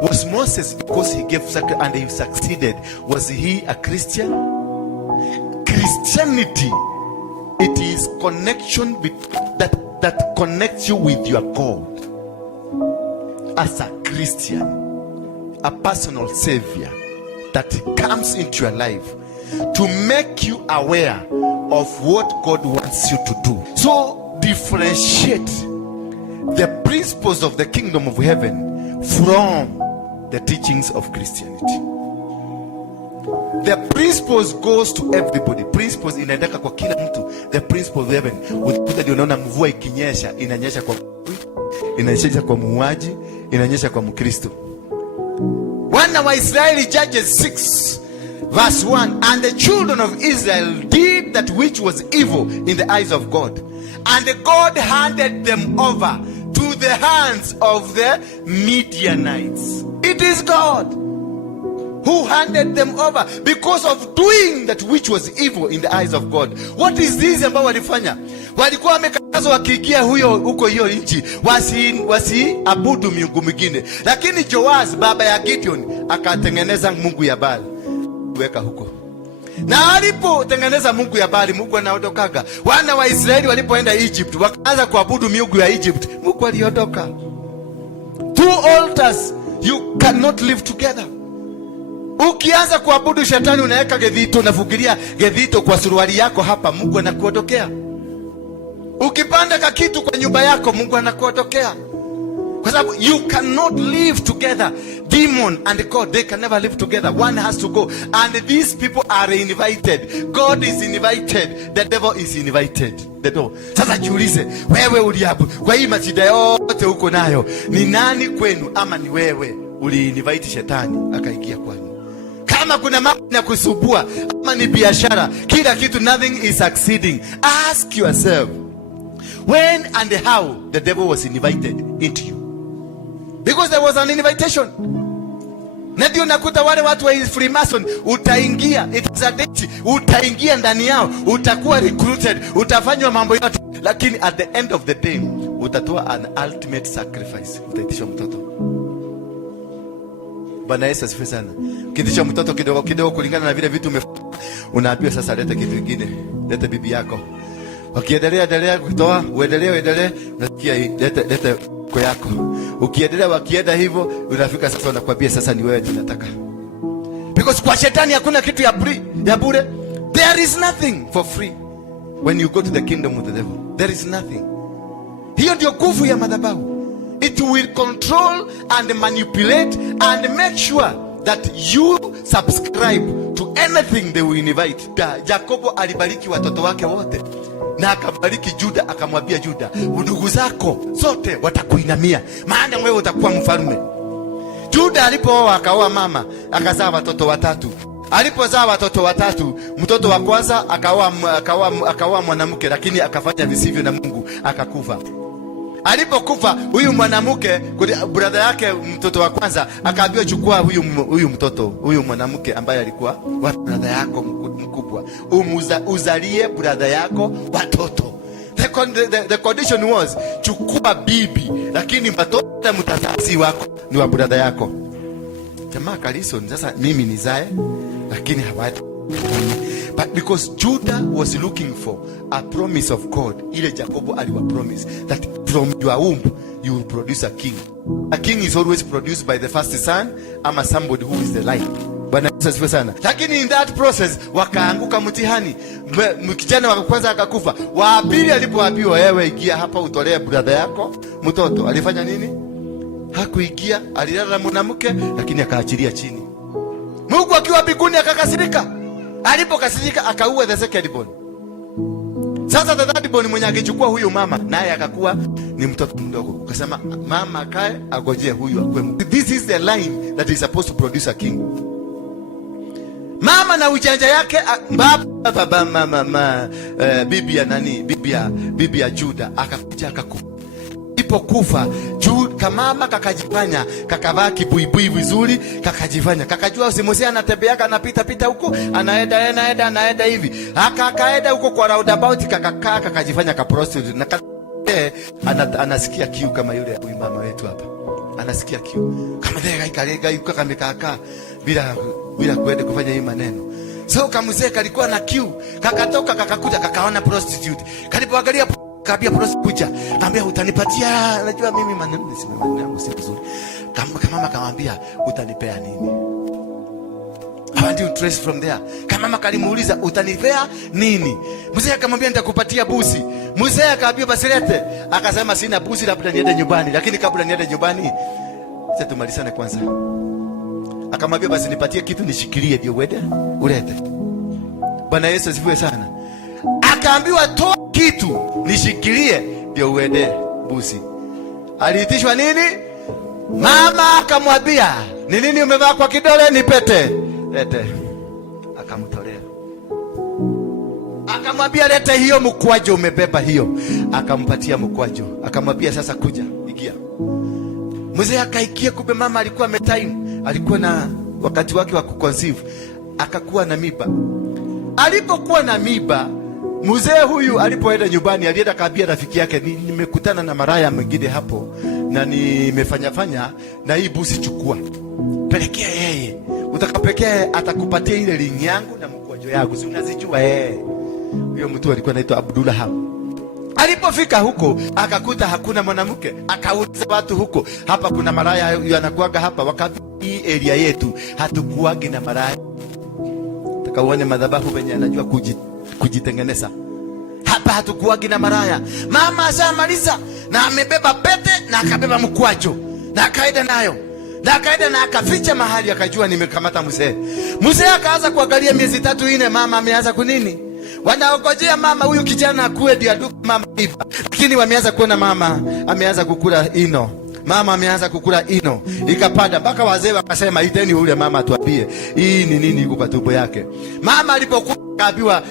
Was Moses, because he gave sacrifice and he succeeded, was he a Christian? Christianity, it is connection that connects you with your God. As a Christian, a personal savior that comes into your life to make you aware of what God wants you to do. So differentiate the principles of the kingdom of heaven from the teachings of Christianity. The principles goes to everybody. Principles inaendeka kwa kila mtu. The principle of heaven. Utakuta ndio unaona mvua ikinyesha, inanyesha kwa inanyesha kwa muuaji, inanyesha kwa Mkristo. Wana wa Israeli, Judges 6 verse 1, and the children of Israel did that which was evil in the eyes of God, and God handed them over to the hands of the Midianites. It is God who handed them over because of doing that which was evil in the eyes of God. What is this ambao walifanya? Walikuwa wamekatazwa wakiingia huko hiyo nchi wasiabudu miungu mingine, lakini Joaz baba ya Gideon akatengeneza mungu ya Baali weka huko. Na alipotengeneza mungu ya Baali, Mungu anaondokaga. Wana wa Israeli walipoenda Egypt wakaanza kuabudu miungu ya Egypt, Mungu aliondoka. Two altars, you cannot live together. Ukianza kuabudu shetani, unaweka gedhito, unafugilia gedhito kwa suruali yako hapa, Mungu anakuondokea. Ukipanda kakitu kwa nyumba yako, Mungu anakuondokea. Kwa sababu you cannot live together. Demon and God, they can never live together. One has to go. And these people are invited. God is invited. The devil is invited. The devil. Sasa jiulize, wewe uliabu kwa hii mashida yote uko nayo, ni nani kwenu ama ni wewe uli-invite shetani akaingia kwani? Kama kuna mambo ya kusubua ama ni biashara, kila kitu, nothing is succeeding. Ask yourself, when and how the devil was invited into you? Because there was an invitation. Na ndio nakuta wale watu wa Freemason, utaingia, it is a date, utaingia ndani yao, utakuwa recruited, utafanywa mambo yote, lakini at the end of the day utatoa an ultimate sacrifice, utaitisha mtoto. Bwana Yesu asifiwe sana. Kitisha mtoto kidogo kidogo kulingana na vile vitu unaambiwa sasa, leta kitu kingine, leta bibi yako. Wakiendelea kutoa, uendelee, nasikia leta kwa yako. Ukiendelea wakienda hivyo, unafika sasa unakwambia sasa ni wewe tunataka. Because kwa shetani hakuna kitu ya bure. There is nothing for free. When you go to the kingdom of the devil, there is nothing. Hiyo ndio nguvu ya madhabahu. It will control and manipulate and make sure that you subscribe to anything they will invite. Jakobo alibariki watoto wake wote, na akabariki Juda, akamwambia Juda, ndugu zako zote watakuinamia, maana wewe utakuwa mfalme. Juda alipooa akaoa mama, akazaa watoto watatu. Alipozaa watoto watatu, mtoto wa kwanza akaoa mwanamke, lakini akafanya visivyo na Mungu, akakufa. Alipokufa huyu mwanamke, brother yake mtoto wa kwanza akaambiwa, chukua huyu mwanamke ambaye alikuwa wa brother yako mkubwa, uzalie brother yako watoto. The condition was, chukua bibi, lakini watoto mtazazi wako ni wa brother yako. Jamaa kaliso, sasa mimi nizae, lakini hawati. But because Judah was looking for a promise of God, ile Jacobo aliwa promise that from your womb you will produce a king. A king is always produced by the first son, ama somebody who is the line. Bwana Yesu asifiwe sana. Lakini in that process wakaanguka mtihani. Kijana wa kwanza akakufa. Wa pili alipoambiwa, wewe ingia hapa utolee brother yako mtoto, alifanya nini? Hakuingia, alilala na mwanamke, lakini akaachilia chini. Mungu akiwa mbinguni akakasirika. Alipokasirika akaua the second born. Sasa the third born mwenye akichukua huyu mama, naye akakuwa ni mtoto mdogo. Akasema mama akae agojee huyu akue. This is the line that is supposed to produce a king. Mama na ujanja yake, bibi ya Juda akakuja akakufa. Alipokufa kamama kakajifanya, kakavaa kibuibui vizuri, kakajifanya, kakajua Mose anatembea anapita huko, anaenda hivi. Akaenda huko kwa roundabout, kakajifanya ka prostitute, na anasikia kiu kama yule mama wetu hapa. anasikia kiu. Kama dega yuko kamekaka bila kwenda kufanya hii maneno. So kamzee kalikuwa na kiu, kakatoka kakakuja kakaona prostitute. Kalipoangalia kabia prostitute, kaambia utanipatia, najua mimi maneno si vizuri. Kama mama kamwambia utanipea nini? I want you to trace from there. Kama mama kalimuuliza utanipea nini? Mzee akamwambia nitakupatia busi. Mzee akaambia basi lete. Akasema sina busi, labda niende nyumbani. Lakini kabla niende nyumbani, sasa tumalizane kwanza. Akamwambia basi nipatie kitu nishikilie ndio ulete. Bwana Yesu asifiwe sana. Akaambiwa toa kitu nishikilie ndio uende busi. Aliitishwa nini? Mama akamwambia, "Ni nini umevaa kwa kidole? Ni pete." Lete. Akamtolea. Akamwambia leta hiyo mkwajo umebeba hiyo. Akampatia mkwajo. Akamwambia sasa kuja, ingia. Mzee akaikia, kumbe mama alikuwa ametime. Alikuwa na wakati wake wa kuconceive. Akakuwa na mimba. Alipokuwa na mimba, mzee huyu alipoenda nyumbani alienda kaambia rafiki yake, nimekutana na maraya mwingine hapo na nimefanya na hii busi chukua. Pelekea yeye. Utakapekea atakupatia ile ring yangu na mkwajo yangu. Si unazijua Huyo mtu alikuwa anaitwa Abdullah. Alipofika huko akakuta hakuna mwanamke. Akauliza watu huko, hapa kuna maraya yanakuaga hapa? Wakati hii area yetu hatukuagi na maraya. Takaone madhabahu venye anajua kujitengeneza. Hapa hatukuagi na maraya. Mama ashamaliza na amebeba pete na akabeba mkwajo na akaenda nayo. Na akaenda na akaficha mahali, akajua nimekamata mzee. Mzee akaanza kuangalia miezi 3-4 mama ameanza kunini. Wanaongojea mama huyu kijana akue ndio aduke mama iba. Lakini wameanza kuona mama ameanza kukula ino. Mama ameanza kukula ino. Ikapanda mpaka wazee wakasema iteni ule mama atuambie hii ni nini iko kwa tumbo yake. Mama alipokuwa kaambiwa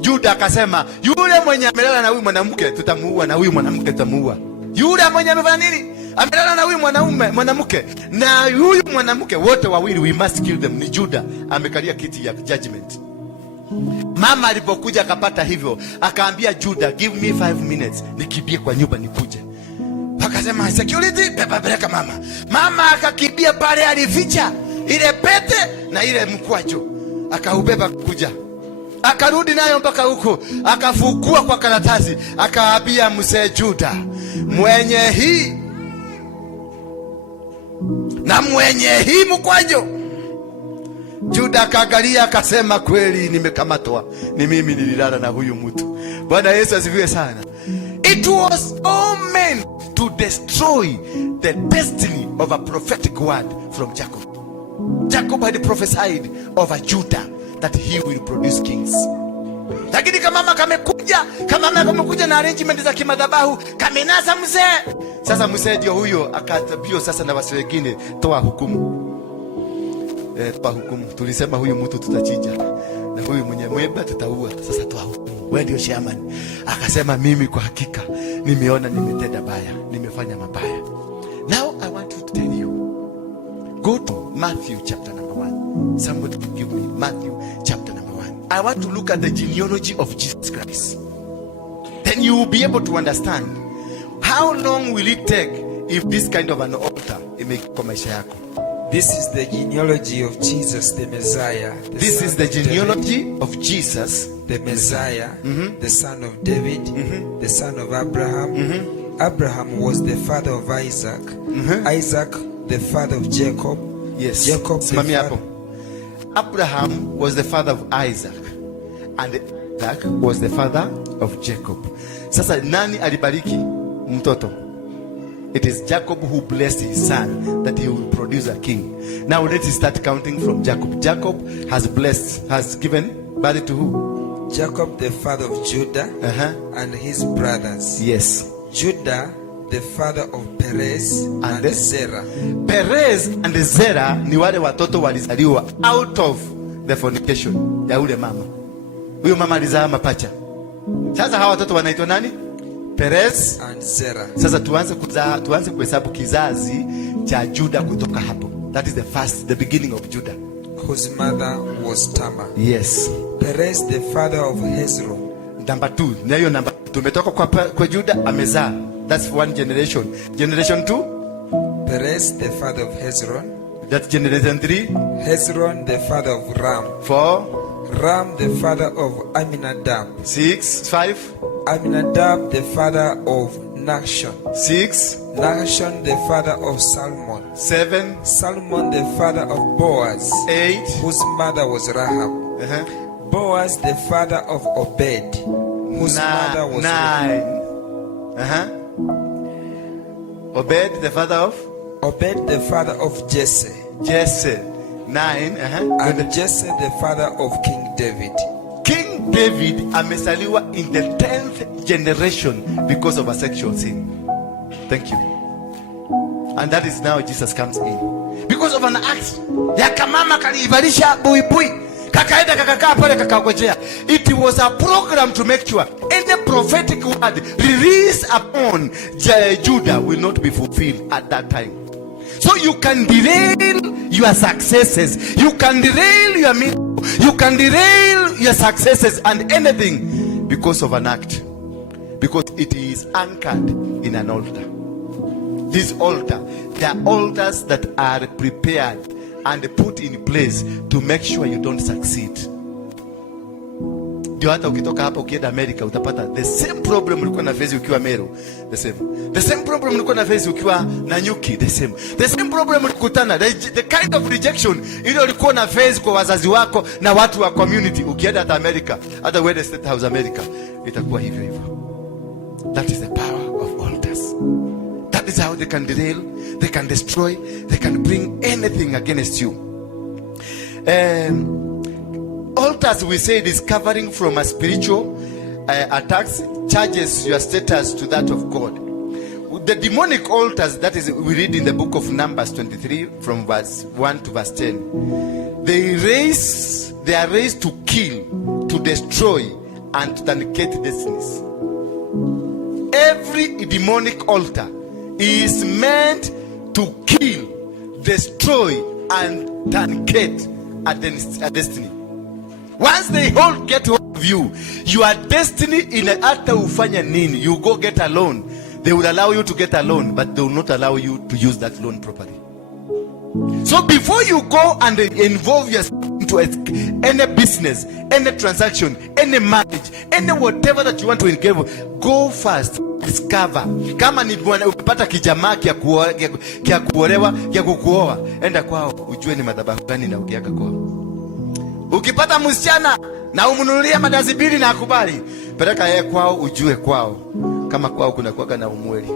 Juda akasema yule mwenye amelala na huyu mwanamke tutamuua na huyu mwanamke tutamuua. Yule mwenye amefanya nini? Amelala na huyu mwanamke na huyu mwanamke, wote wawili we must kill them. Ni Juda amekalia kiti ya judgment. Mama alipokuja akapata hivyo, akaambia Juda, give me 5 minutes nikimbie kwa nyumba nikuje. Akasema security peleka mama. Mama akakimbia pale, alificha ile pete na ile mkwajo, akaubeba kuja. Akarudi nayo mpaka huko, akafukua kwa karatasi, akaambia mzee Juda, mwenye hii na mwenye hii mkwajo. Juda akaangalia akasema, kweli nimekamatwa, ni mimi nililala na huyu mtu. Bwana Yesu asifiwe sana. It was all meant to destroy the destiny of a prophetic word from Jacob. Jacob had prophesied over Judah that he will produce kings. Lakini kama mama kamekuja na arrangement za kimadhabahu, kamenasa mzee. Sasa mzee ndio huyo akatabio sasa na wasi wengine, toa hukumu. Toa hukumu. Tulisema huyu mtu tutachinja na huyu mwenye mweba tutaua. Sasa toa hukumu. Wewe ndio chairman. Akasema mimi kwa hakika nimeona nimetenda baya, nimefanya mabaya. Now I want to tell you. Go to Matthew chapter number 1. Somebody give me Matthew chapter number 1. I want to look at the genealogy of Jesus Christ. Then you will be able to understand how long will it take if this kind of an altar imekuwa maisha yako. This is the genealogy of Jesus the Messiah. This is the genealogy of Jesus the Messiah, the son of David, the son of Abraham. Abraham was the father of Isaac. Isaac the father of Jacob. Yes. Jacob Abraham was the father of Isaac, and Isaac was the father of Jacob. Sasa nani alibariki mtoto? It is Jacob who blessed his son that he will produce a king. Now let us start counting from Jacob. Jacob has given birth to who? Jacob the father of Judah and his brothers. Yes. Judah the father of Perez and Zerah. Perez and Zerah ni wale watoto walizaliwa out of the fornication ya ule mama. Huyo mama alizaa mapacha. Sasa hawa watoto wanaitwa nani? Perez and Zerah. Sasa tuanze kuhesabu kizazi cha Judah kutoka hapo. That is the beginning of Judah, whose mother was Tamar. Yes. Perez the father of Hezron. Number 2. Na hiyo number tumetoka kwa Judah amezaa. That's one generation. Generation 2 Perez, the father of Hezron. That's generation 3. Hezron, the father of Ram. 4. Ram, the father of Aminadab. 5. Aminadab, the father of Nahshon. 6. Nahshon, the father of Salmon. 7. Salmon, the father of Boaz. 8. Whose mother was Rahab. Boaz, the father of Obed. Whose mother was 9. Obed, the father of? Obed, the father of Jesse. Jesse. 9. And Jesse, the father of King David. King David amesaliwa in the 10th generation because of a sexual sin. Thank you. And that is now Jesus comes in because of an act ya kamama kaliivalisha buibui kakaenda kakakaa pale kakagojea. It was a program to make sure any prophetic word released upon Judah will not be fulfilled at that time. So you can derail your successes, you can derail your miracle, you can derail your successes and anything because of an act, because it is anchored in an altar. This altar, there are altars that are prepared and put in place to make sure you don't succeed. Ndio hata ukitoka hapa ukienda America utapata the same problem ulikuwa na face ukiwa Meru, the same problem ulikuwa na face ukiwa Nanyuki, the same problem ulikutana, the kind of rejection ile ulikuwa na face kwa wazazi wako na watu wa community ukienda hata America, hata where the State House America itakuwa hivyo hivyo. That is the power of altars. That is how they can derail, they can destroy, they can bring anything against you. Altars, we say, it is covering from a spiritual attacks, charges your status to that of God. The demonic altars, that is, we read in the book of Numbers 23 from verse 1 to verse 10. They are raised to kill, to destroy, and to truncate destinies. Every demonic altar is meant to kill, destroy, and truncate a destiny. Once they all get hold of you, your destiny in hata ufanya nini, you go get a loan. They will allow you to get a loan, but they will not allow you to use that loan properly. So before you go and involve yourself into any business, any transaction, any marriage, any whatever that you want to engage with, go first, discover. Kama ni upata kijamaa kia kuolewa, kia kukuoa, enda kwao ujue ni madhabahu gani na ukiaka kwao. Ukipata msichana na umnunulia madazi bili na akubali, peleka yeye kwao ujue kwao kama kwao kuna kuwaka na umweli.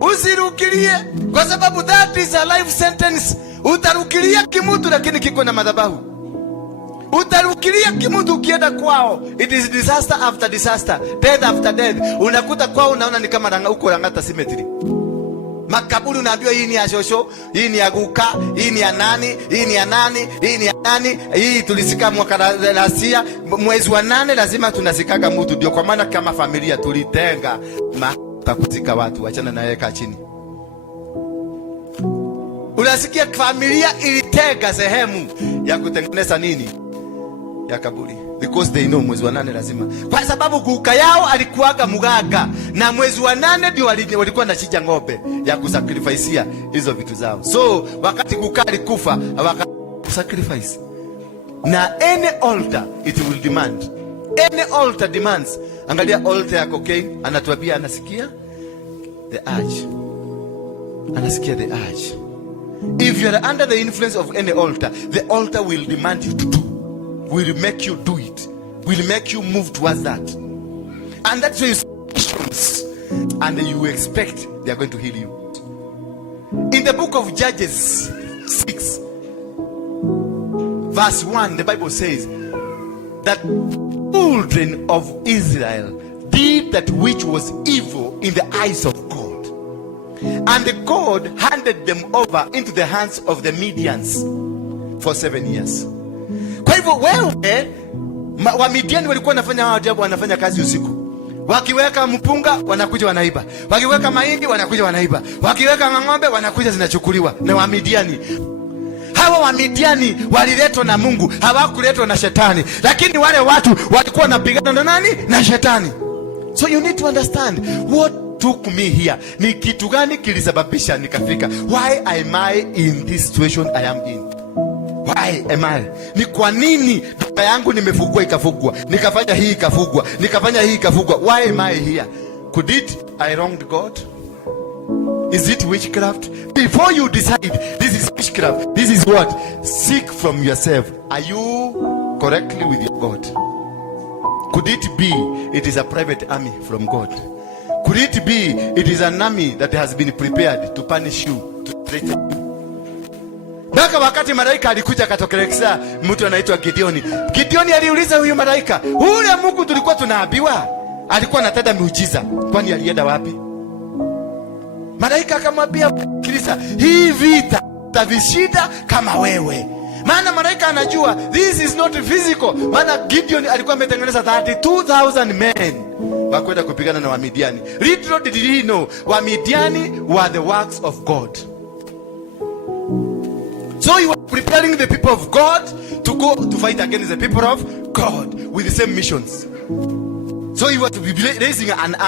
Usirukilie kwa sababu that is a life sentence. Utarukilia kimutu lakini kiko na madhabahu. Utarukilia kimutu ukienda kwao, it is disaster after disaster, death after death. Unakuta kwao unaona ni kama uko Langata cemetery. Makaburi unaambiwa hii ni ya shosho, hii ni ya guka, hii ni ya nani, hii ni ya nani, hii ni ya nani, hii tulisika mwaka rasia, mwezi wa 8 lazima tunasikaga mtu. Ndio kwa maana kama familia tulitenga pa kuzika watu, achana na yeka chini. Unasikia familia ilitenga sehemu ya kutengeneza nini? Ya kaburi. Because they know mwezi wa 8 lazima. Kwa sababu kuka yao alikuwaga mugaga, na mwezi wa 8 ndio walikuwa na chija ng'ombe ya kusacrificeia hizo vitu zao. So wakati kuka alikufa wakasacrifice. Na any altar it will demand. Any altar demands. Angalia altar ya cocaine, anatuambia anasikia the urge. Anasikia the urge. If you are under the influence of any altar, the altar will demand you to do. Will make you do it, will make you move towards that. And that's why you see, and you expect they are going to heal you. In the book of Judges 6 verse 1, the Bible says that children of Israel did that which was evil in the eyes of God, and God handed them over into the hands of the Midians for 7 years. Kwa hivyo wewe wa Midiani walikuwa wanafanya ajabu, wanafanya kazi usiku. Wakiweka mpunga wanakuja wanaiba. Wakiweka mahindi wanakuja wanaiba. Wakiweka ng'ombe wanakuja zinachukuliwa na wa Midiani. Hawa wa Midiani waliletwa na Mungu, hawakuletwa na shetani. Lakini wale watu walikuwa wanapigana na nani? Na shetani. So you need to understand what took me here? Ni kitu gani kilisababisha nikafika? Why am I in this situation I am in? Why am I? Ni kwa nini duka yangu nimefugwa ikafugwa, nikafanya hii ikafugwa, nikafanya hii ikafugwa? Why am I here? Could it I wronged God? Is it witchcraft? Before you decide this is witchcraft, this is what? Seek from yourself. Are you correctly with your God? Could it be it is a private army from God? Could it be it is an army that has been prepared to punish you, to threaten you? Baka wakati malaika alikuja katokelekea mtu anaitwa Gideoni. Gideoni aliuliza huyu malaika, "Ule Mungu tulikuwa tunaambiwa alikuwa anatenda miujiza, kwani alienda wapi?" Malaika akamwambia, "Kirisa, hii vita tavishinda kama wewe." Maana malaika anajua this is not physical. Maana Gideon alikuwa ametengeneza 32,000 men wakwenda kupigana na Wamidiani. Little did he know Wamidiani were the works of God. So he was preparing the people of God to go to fight against the people of God with the same missions. So he was raising an army.